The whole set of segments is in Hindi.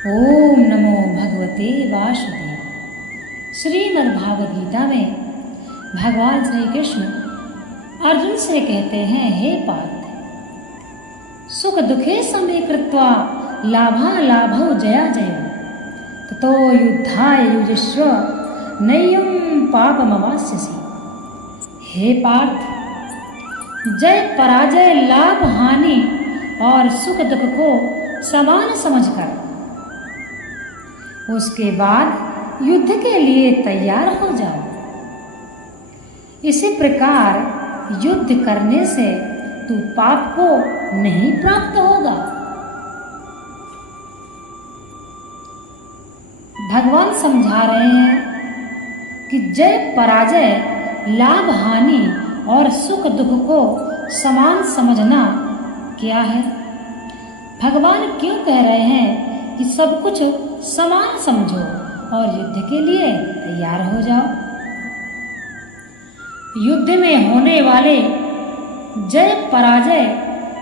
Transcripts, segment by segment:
ओम नमो भगवते वासुदेव। श्रीमद् भागवत गीता में भगवान श्री कृष्ण अर्जुन से कहते हैं, हे पार्थ, सुख दुखे समे कृत्वा लाभा लाभौ जया जयो ततो युद्धाय युजस्व नैयं पापमवास्यसि। हे पार्थ, जय पराजय लाभ हानि और सुख दुख को समान समझकर उसके बाद युद्ध के लिए तैयार हो जाओ। इसी प्रकार युद्ध करने से तू पाप को नहीं प्राप्त होगा। भगवान समझा रहे हैं कि जय पराजय लाभ हानि और सुख दुख को समान समझना क्या है। भगवान क्यों कह रहे हैं कि सब कुछ समान समझो और युद्ध के लिए तैयार हो जाओ। युद्ध में होने वाले जय पराजय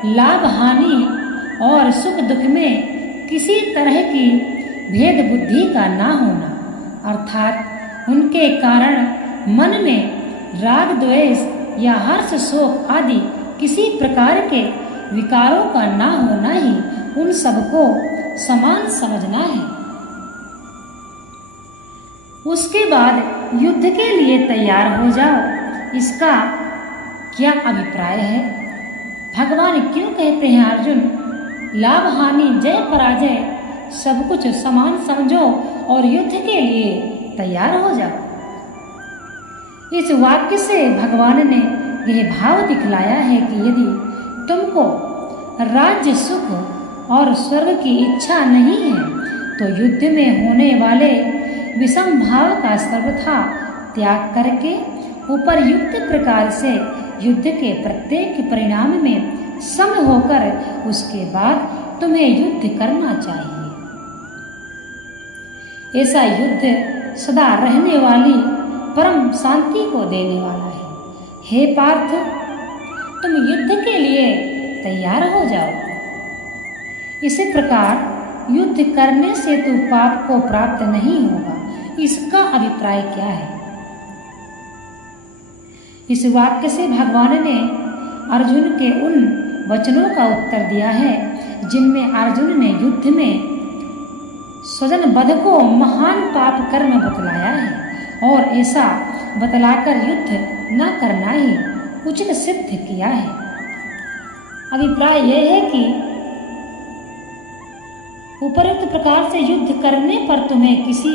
लाभ हानि और सुख दुख में किसी तरह की भेद बुद्धि का ना होना, अर्थात उनके कारण मन में राग द्वेष या हर्ष शोक आदि किसी प्रकार के विकारों का ना होना ही उन सबको समान समझना है। उसके बाद युद्ध के लिए तैयार हो जाओ। इसका क्या अभिप्राय है? भगवान क्यों कहते हैं, अर्जुन, लाभ हानि जय पराजय सब कुछ समान समझो और युद्ध के लिए तैयार हो जाओ। इस वाक्य से भगवान ने यह भाव दिखलाया है कि यदि तुमको राज्य सुख और स्वर्ग की इच्छा नहीं है तो युद्ध में होने वाले विषम भाव का सर्वथा त्याग करके उपरयुक्त प्रकार से युद्ध के प्रत्येक परिणाम में सम होकर उसके बाद तुम्हें युद्ध करना चाहिए। ऐसा युद्ध सदा रहने वाली परम शांति को देने वाला है। हे पार्थ, तुम युद्ध के लिए तैयार हो जाओ। इसी प्रकार युद्ध करने से तू पाप को प्राप्त नहीं होगा। इसका अभिप्राय क्या है? इस वाक्य से भगवान ने अर्जुन के उन वचनों का उत्तर दिया है जिनमें अर्जुन ने युद्ध में स्वजन वध को महान पाप कर्म बतलाया है और ऐसा बतलाकर युद्ध न करना ही उचित सिद्ध किया है। अभिप्राय यह है कि उपयुक्त प्रकार से युद्ध करने पर तुम्हें किसी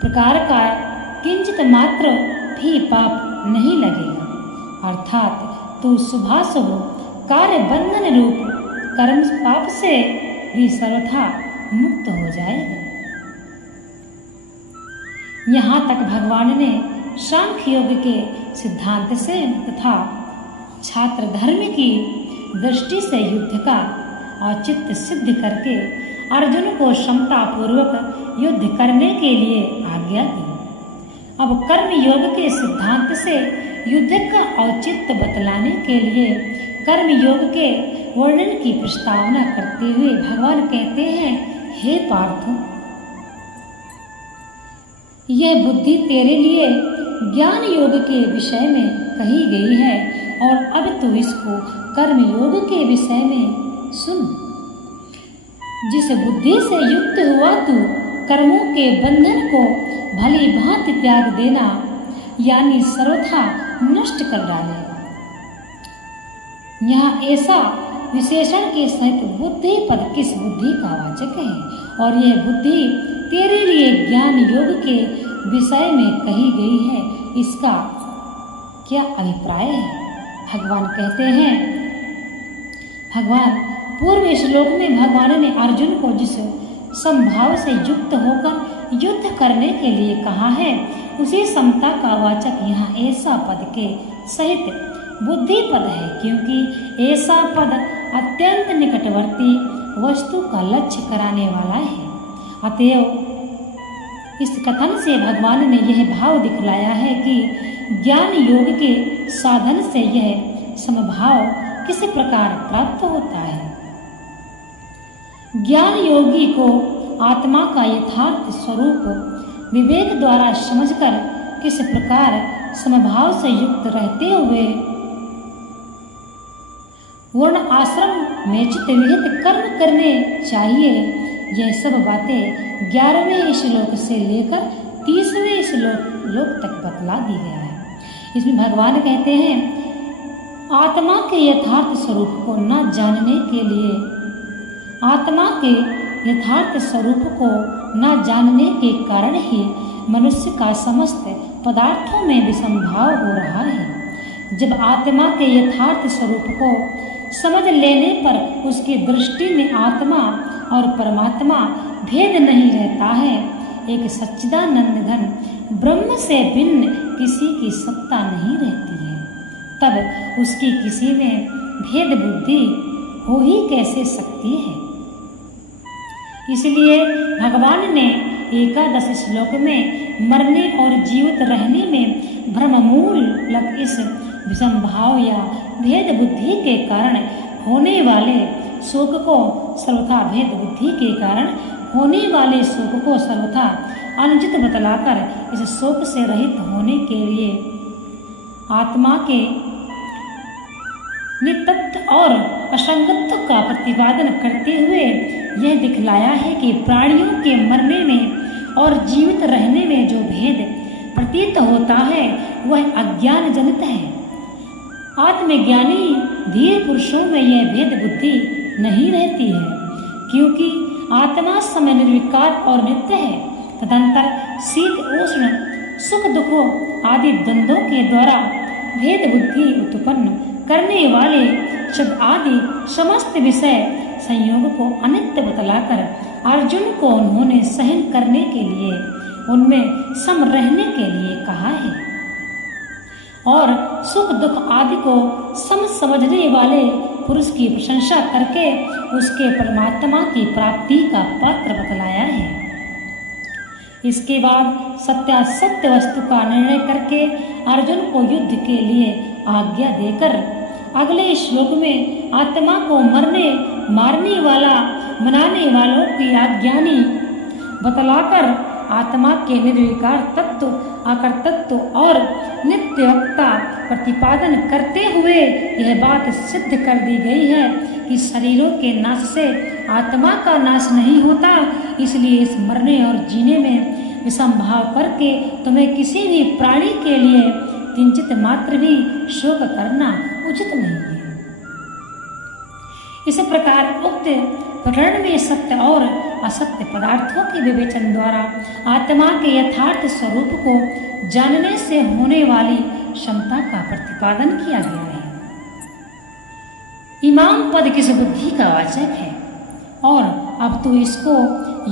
प्रकार का किंचित मात्र भी पाप नहीं लगेगा, अर्थात तू शुभाशुभ कार्य बंधन रूप कर्म पाप से भी सर्वथा मुक्त हो जाएगा। यहाँ तक भगवान ने सांख्य योग के सिद्धांत से तथा छात्र धर्म की दृष्टि से युद्ध का औचित्य सिद्ध करके अर्जुन को क्षमता पूर्वक युद्ध करने के लिए आज्ञा दी। अब कर्म योग के सिद्धांत से युद्ध का औचित्य बतलाने के लिए कर्म योग के वर्णन की प्रस्तावना करते हुए भगवान कहते हैं, हे पार्थ, यह बुद्धि तेरे लिए ज्ञान योग के विषय में कही गई है और अब तू इसको कर्म योग के विषय में सुन। जिस बुद्धि से युक्त हुआ तू कर्मों के बंधन को भली भांति त्याग देना यानी सर्वथा नष्ट कर डालेगा। यहाँ ऐसा विशेषण के सहित बुद्धि पद किस बुद्धि का वाचक है और यह बुद्धि तेरे लिए ज्ञान योग के विषय में कही गई है, इसका क्या अभिप्राय है? भगवान कहते हैं, भगवान पूर्व श्लोक में भगवान ने अर्जुन को जिस समभाव से युक्त होकर युद्ध करने के लिए कहा है उसी समता का वाचक यहाँ ऐसा पद के सहित बुद्धि पद है, क्योंकि ऐसा पद अत्यंत निकटवर्ती वस्तु का लक्ष्य कराने वाला है। अतएव इस कथन से भगवान ने यह भाव दिखलाया है कि ज्ञान योग के साधन से यह समभाव किस प्रकार प्राप्त होता है। ज्ञान योगी को आत्मा का यथार्थ स्वरूप विवेक द्वारा समझकर किस प्रकार समभाव से युक्त रहते हुए वर्ण आश्रम में चित्त विहित कर्म करने चाहिए, यह सब बातें 11वें श्लोक से लेकर 30वें श्लोक तक बतला दी गया है। इसमें भगवान कहते हैं, आत्मा के यथार्थ स्वरूप को न जानने के लिए, आत्मा के यथार्थ स्वरूप को न जानने के कारण ही मनुष्य का समस्त पदार्थों में विसंभाव हो रहा है। जब आत्मा के यथार्थ स्वरूप को समझ लेने पर उसकी दृष्टि में आत्मा और परमात्मा भेद नहीं रहता है। एक सच्चिदानंद घन ब्रह्म से भिन्न किसी की सत्ता नहीं रहती है, तब उसकी किसी में भेद बुद्धि हो ही कैसे सकती है। इसलिए भगवान ने 11 श्लोक में मरने और जीवित रहने में भ्रममूलक इस विसंभाव या भेद बुद्धि के कारण होने वाले शोक को सर्वथा भेद बुद्धि के कारण होने वाले शोक को सर्वथा अनुचित बतलाकर इस शोक से रहित होने के लिए आत्मा के नित्यत्व और असंगत्व का प्रतिपादन करते हुए यह दिखलाया है कि प्राणियों के मरने में और जीवित रहने में जो भेद प्रतीत होता है वह अज्ञान जनित है। आत्मज्ञानी धीर पुरुषों में यह भेद बुद्धि नहीं रहती है, क्योंकि आत्मा समय निर्विकार और नित्य है। तदंतर शीत उष्ण सुख दुखों आदि द्वंद्वों के द्वारा भेद बुद्धि उत्पन्न करने वाले शब्द आदि समस्त विषय संयोग को अनित्य बतलाकर अर्जुन को उन्होंने सहन करने के लिए उनमें सम रहने के लिए कहा है और सुख दुख आदि को सम समझने वाले पुरुष की प्रशंसा करके उसके परमात्मा की प्राप्ति का पात्र बतलाया है। इसके बाद सत्यासत्य वस्तु का निर्णय करके अर्जुन को युद्ध के लिए आज्ञा देकर अगले श्लोक में आत्मा को मरने मारने वाला मनाने वालों की अज्ञानी बतलाकर आत्मा के निर्विकार तत्व अकर्तृत्व और नित्यता प्रतिपादन करते हुए यह बात सिद्ध कर दी गई है कि शरीरों के नाश से आत्मा का नाश नहीं होता। इसलिए इस मरने और जीने में विसंभाव करके तुम्हें किसी भी प्राणी के लिए किंचित मात्र भी शोक करना उचित नहीं है। इस प्रकार उक्त प्रकरण में सत्य और असत्य पदार्थों के विवेचन द्वारा आत्मा के यथार्थ स्वरूप को जानने से होने वाली क्षमता का प्रतिपादन किया गया है। इमाम पद किस बुद्धि का वाचक है और अब तो इसको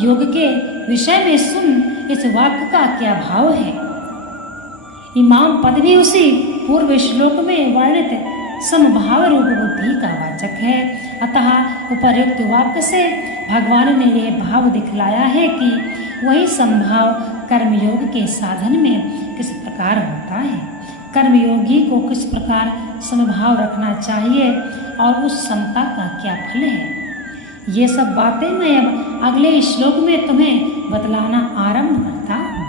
योग के विषय में सुन, इस वाक्य का क्या भाव है। इमाम पद भी उसी पूर्व श्लोक में वर्णित समभाव रूप बुद्धि का वाचक है। अतः उपर्युक्त वाक्य से भगवान ने यह भाव दिखलाया है कि वही समभाव कर्मयोग के साधन में किस प्रकार होता है, कर्मयोगी को किस प्रकार समभाव रखना चाहिए और उस समता का क्या फल है। ये सब बातें मैं अब अगले श्लोक में तुम्हें बतलाना आरंभ करता हूँ।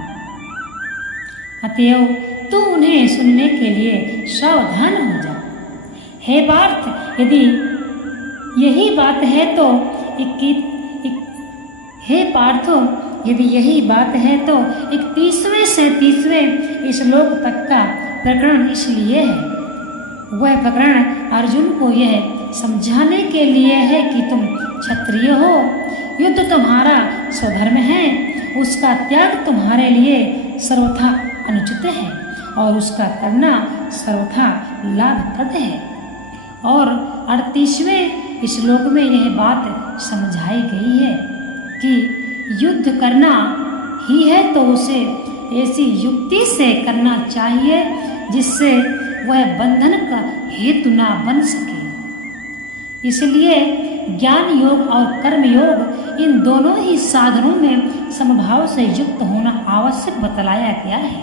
अतएव तू उन्हें सुनने के लिए सावधान हो जा। हे पार्थ, यदि यही बात है तो हे पार्थो, यदि यही बात है तो 31वें से 30वें श्लोक तक का प्रकरण इसलिए है। वह प्रकरण अर्जुन को यह समझाने के लिए है कि तुम क्षत्रिय हो, युद्ध तुम्हारा स्वधर्म है, उसका त्याग तुम्हारे लिए सर्वथा अनुचित है और उसका करना सर्वथा लाभप्रद है। और 38वें श्लोक में यह बात समझाई गई है कि युद्ध करना ही है तो उसे ऐसी युक्ति से करना चाहिए जिससे वह बंधन का हेतु ना बन सके। इसलिए ज्ञान योग और कर्म योग इन दोनों ही साधनों में समभाव से युक्त होना आवश्यक बतलाया गया है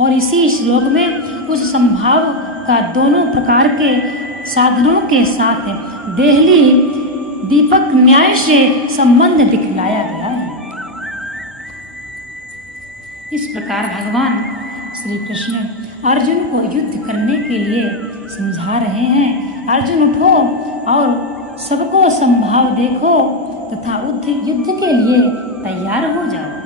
और इसी श्लोक में उस समभाव का दोनों प्रकार के साधनों के साथ देहली दीपक न्याय से संबंध दिखलाया गया है। इस प्रकार भगवान श्री कृष्ण अर्जुन को युद्ध करने के लिए समझा रहे हैं। अर्जुन उठो और सबको संभाव देखो तथा युद्ध के लिए तैयार हो जाओ।